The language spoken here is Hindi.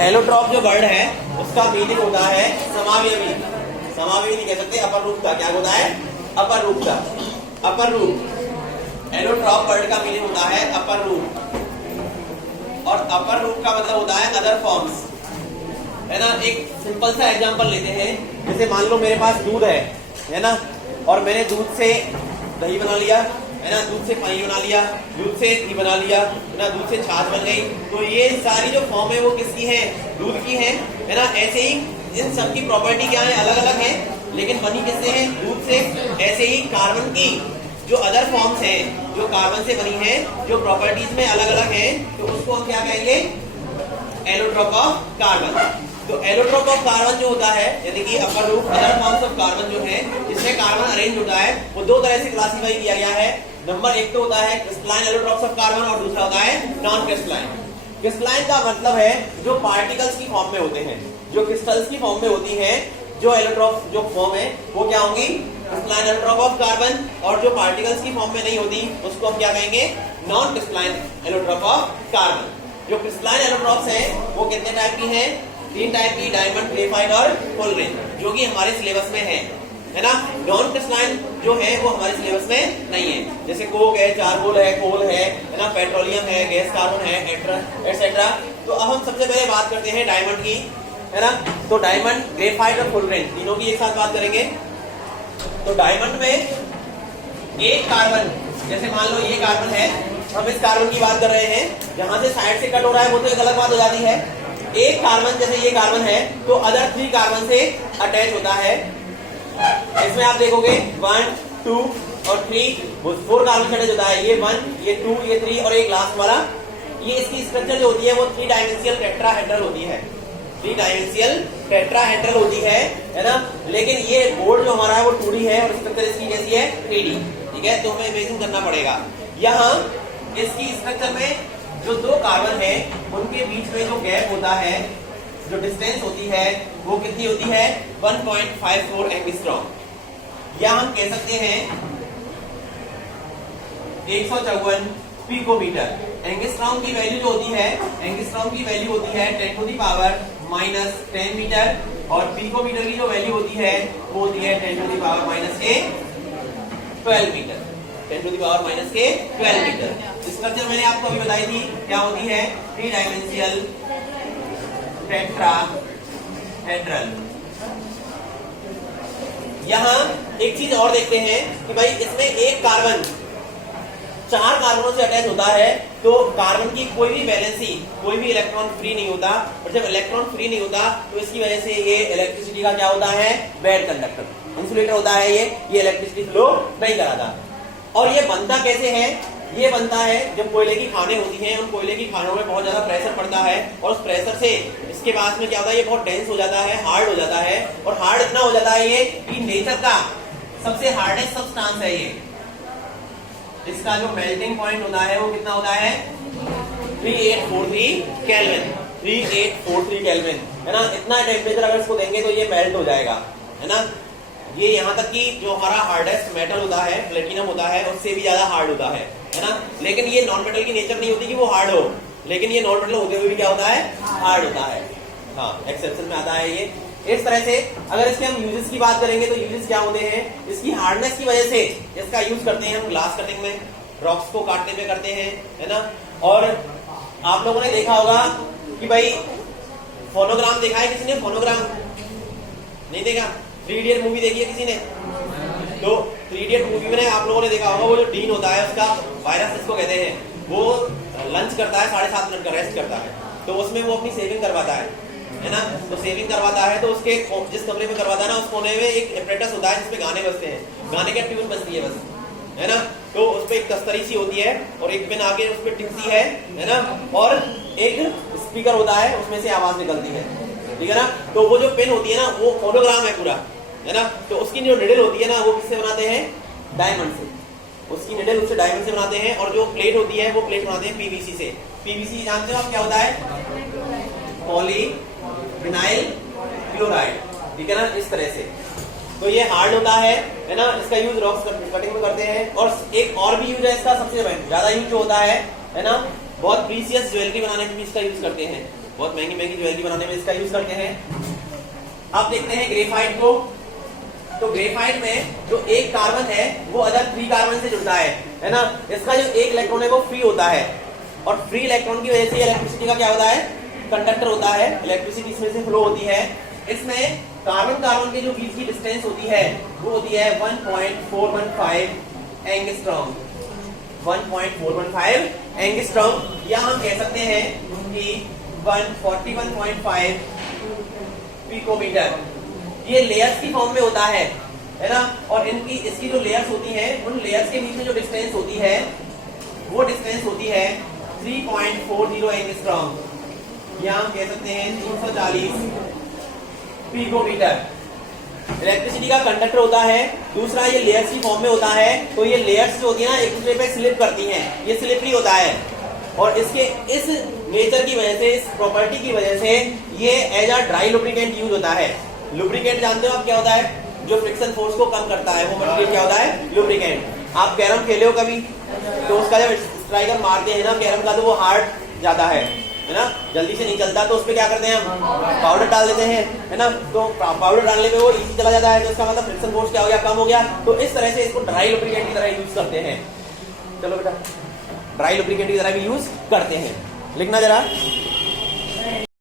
एलोट्रॉप जो वर्ड है उसका मीनिंग होता है समावयवी। समावयवी नहीं कह सकते, अपर रूप का। क्या होता है? अपर रूप का। अपर रूप। एलोट्रॉप वर्ड का मीनिंग होता है अपर रूप, और अपर रूप का मतलब होता है अदर फॉर्म्स, है ना। एक सिंपल सा एग्जांपल लेते हैं, जैसे मान लो मेरे पास दूध है ना, और मैंने दूध से दही बना लिया, है ना, दूध से पानी बना लिया, दूध से घी बना लिया, है ना, दूध से छाछ बन गई। तो ये सारी जो फॉर्म है वो किसकी है? दूध की है ना। ऐसे ही इन सब की प्रॉपर्टी क्या है? अलग अलग है, लेकिन बनी किससे है? दूध से। ऐसे ही कार्बन की जो अदर फॉर्म्स हैं, जो कार्बन से बनी है, जो प्रॉपर्टीज में अलग अलग है, तो उसको हम क्या कहेंगे? Allotrope of carbon. तो एलोट्रॉप ऑफ कार्बन जो होता है, यानी कि अपर रूप अदर फॉर्म्स ऑफ कार्बन जो है, जिसमें कार्बन अरेंज होता है, वो दो तरह से क्लासिफाई किया गया है। नंबर एक तो होता है क्रिस्टलाइन एलोट्रॉप्स ऑफ कार्बन, और दूसरा होता है नॉन क्रिस्टलाइन। क्रिस्टलाइन का मतलब है जो पार्टिकल्स की फॉर्म में होते हैं, जो क्रिस्टल्स की फॉर्म में होती है, जो एलोट्रॉप जो फॉर्म है वो क्या होंगी? Crystalline allotrope of carbon. और जो पार्टिकल्स की फॉर्म में नहीं होती उसको हम क्या कहेंगे? Non crystalline allotrope of carbon. जो क्रिस्टलाइन एलोट्रॉप्स हैं वो कितने टाइप की हैं? 3 टाइप की, डायमंड, ग्रेफाइट और फुलरेन, जो कि हमारे सिलेबस में है ना। नॉन क्रिस्टलाइन जो है वो हमारे सिलेबस में नहीं है, जैसे कोक है, चारकोल है, कोल है ना, पेट्रोलियम है, गैस कार्बन है, एटसेट्रा। तो अब हम सबसे पहले बात करते हैं डायमंड की, है ना। तो डायमंड, ग्रेफाइट और फुलरेन तीनों की एक साथ बात करेंगे। तो डायमंड में एक कार्बन, जैसे मान लो ये कार्बन है, हम इस कार्बन की बात कर रहे हैं, जहां से साइड से कट हो रहा है वो तो एक अलग बात हो जाती है। एक कार्बन, जैसे ये कार्बन है, तो अदर 3 कार्बन से अटैच होता है। इसमें आप देखोगे 1, 2 और 3, 4 कार्बन से अटैच होता है। ये 1, ये 2, ये 3 और एक लास्ट वाला। ये इसकी स्ट्रक्चर जो होती है वो 3 डायमेंशियल टेट्राहेड्रल होती है। 3 डायमेंशियल टेट्राहेड्रल होती है ना। लेकिन ये बोर्ड जो हमारा है वो 2D है, और स्ट्रक्चर इसकी कैसी है? 3D। ठीक है, तो हमें इमेजिन करना पड़ेगा। यहाँ इसकी स्ट्रक्चर में जो 2 कार्बन है उनके बीच में जो गैप होता है, जो डिस्टेंस होती है, वो कितनी होती है? 1.54 एंगस्ट्रॉम, या हम कह सकते हैं 154 पिकोमीटर। एंगस्ट्रॉम की वैल्यू जो होती है, एंगस्ट्रॉम की वैल्यू होती है 10 टू द पावर -10 मीटर, और पिकोमीटर की जो वैल्यू होती है वो होती है 10 to the power -12 metre. 10 to the power -12 metre. Structure मैंने आपको अभी बताई थी, क्या होती है? 3 डायमेंशियल टेट्राहेड्रल। यहाँ एक चीज और देखते हैं कि भाई इसमें एक कार्बन 4 कार्बनों से अटैच होता है, तो कार्बन की कोई भी वैलेंसी, कोई भी इलेक्ट्रॉन फ्री नहीं होता, और जब इलेक्ट्रॉन फ्री नहीं होता तो इसकी वजह से ये इलेक्ट्रिसिटी का क्या होता है? बैड कंडक्टर, इंसुलेटर होता है। ये इलेक्ट्रिसिटी फ्लो नहीं कराता। और ये बनता कैसे है? ये बनता है जब कोयले की खानें होती हैं, उन कोयले की खानों में बहुत ज्यादा प्रेशर पड़ता है, और उस प्रेशर से इसके पास में क्या होता है? ये बहुत डेंस हो जाता है, हार्ड हो जाता है, और हार्ड इतना हो जाता है ये कि नेचर का सबसे हार्डेस्ट सब्सटेंस है ये। इसका जो मेल्टिंग पॉइंट होता है वो कितना होता है? 3843 केल्विन। 3843 केल्विन, है ना। इतना टेम्परेचर अगर इसको देंगे तो ये मेल्ट हो जाएगा, है ना। ये यहाँ तक कि जो हमारा हार्डेस्ट मेटल होता है, प्लेटिनम होता है, उससे भी ज्यादा हार्ड होता है ना। लेकिन ये नॉन मेटल की नेचर नहीं होती कि वो हार्ड हो, लेकिन ये नॉन मेटल होते हुए भी क्या होता है? हार्ड होता है। हाँ, एक्सेप्शन में आता है ये। इस तरह से अगर इसके हम यूजेस की बात करेंगे तो यूजेस क्या होते हैं? इसकी हार्डनेस की वजह से इसका यूज करते हैं हम ग्लास कटिंग में, रॉक्स को काटने में करते हैं, है ना। और आप लोगों ने देखा होगा कि भाई फोनोग्राम देखा है किसी ने? फोनोग्राम नहीं देखा? 3 इडियट मूवी देखी है किसी ने? तो 3 इडियट मूवी में आप लोगों ने देखा होगा वो जो डीन होता है, उसका वायरस जिसको कहते हैं, वो लंच करता है, 7.5 मिनट का रेस्ट करता है, तो उसमें वो अपनी सेविंग करवाता है ना। तो सेविंग करवाता है तो उसके जिस कमरे में करवाता है ना, उस कोने में एक एपरेटस होता है जिसमें गाने बजते हैं, गाने की ट्यून बजती है बस, है ना। तो उसपे एक तस्तरी सी होती है और एक पिन आगे उसपे टिकती है ना, और एक स्पीकर होता है, उसमें से आवाज निकलती है, ठीक है ना। तो वो जो पिन होती है ना वो फोनोग्राम है पूरा, है ना। तो उसकी जो निडल होती है ना वो किससे बनाते हैं? डायमंड से। उसकी निडल उससे डायमंड से बनाते हैं, और जो प्लेट होती है वो प्लेट बनाते हैं पीवीसी से। पीवीसी जानते हो आप क्या होता है? पॉली विनाइल क्लोराइड, ठीक है ना, इस तरह से। तो ये हार्ड होता है ना। इसका यूज रॉक्स कटिंग में करते हैं। और एक और भी यूज है इसका, सबसे ज्यादा यूज जो होता है ना, बहुत प्रीसियस ज्वेलरी बनाने में भी इसका यूज करते हैं, बहुत महंगी महंगी ज्वेलरी बनाने में इसका यूज करते हैं। अब देखते हैं ग्रेफाइट को। तो ग्रेफाइट में जो एक कार्बन है वो अदर 3 कार्बन से जुड़ता है ना। इसका जो एक इलेक्ट्रॉन है वो फ्री होता है, और फ्री इलेक्ट्रॉन की वजह से इलेक्ट्रिसिटी का क्या होता है, कंडक्टर होता है, इलेक्ट्रिसिटी इसमें से फ्लो होती है। इसमें कार्बन कार्बन के जो बीच की डिस्टेंस होती है वो होती है 1.415 एंगस्ट्रॉम, 1.415 एंगस्ट्रॉम, या हम कह सकते हैं कि 141.5 पिकोमीटर। ये लेयर्स की फॉर्म में होता है ना, और इसकी जो लेयर्स होती हैं उन लेयर्स के बीच में जो डिस्टेंस होती है वो डिस्टेंस होती है 3.40 एंगस्ट्रॉम, या हम कह सकते हैं 340 पिकोमीटर। इलेक्ट्रिसिटी का कंडक्टर होता है। दूसरा, ये लेयर्स की फॉर्म में होता है, तो ये लेयर्स जो होती है ना एक दूसरे पे स्लिप करती हैं, ये स्लिपरी होता है, और इसके इस नेचर की वजह से, इस प्रॉपर्टी की वजह से ये as a dry lubricant use होता है। लुब्रिकेंट जानते हो आप क्या होता है, जो फ्रिक्शन फोर्स को कम करता है वो मटेरियल क्या होता है, लुब्रिकेंट। आप कैरम खेले हो कभी, तो उसका जब स्ट्राइकर मारते हैं ना कैरम का, तो वो हार्ड जाता है ना, जल्दी से नहीं चलता, तो उसपे क्या करते हैं हम, पाउडर डाल देते हैं, है ना। तो पाउडर डालने पे वो इजी चला जाता है, तो इसका मतलब फ्रिक्शन फोर्स क्या हो गया, कम हो गया। तो इस तरह से इसको ड्राई लुब्रिकेंट की तरह यूज करते हैं। चलो बेटा, ड्राई लुब्रिकेंट की तरह भी यूज करते हैं, लिखना जरा।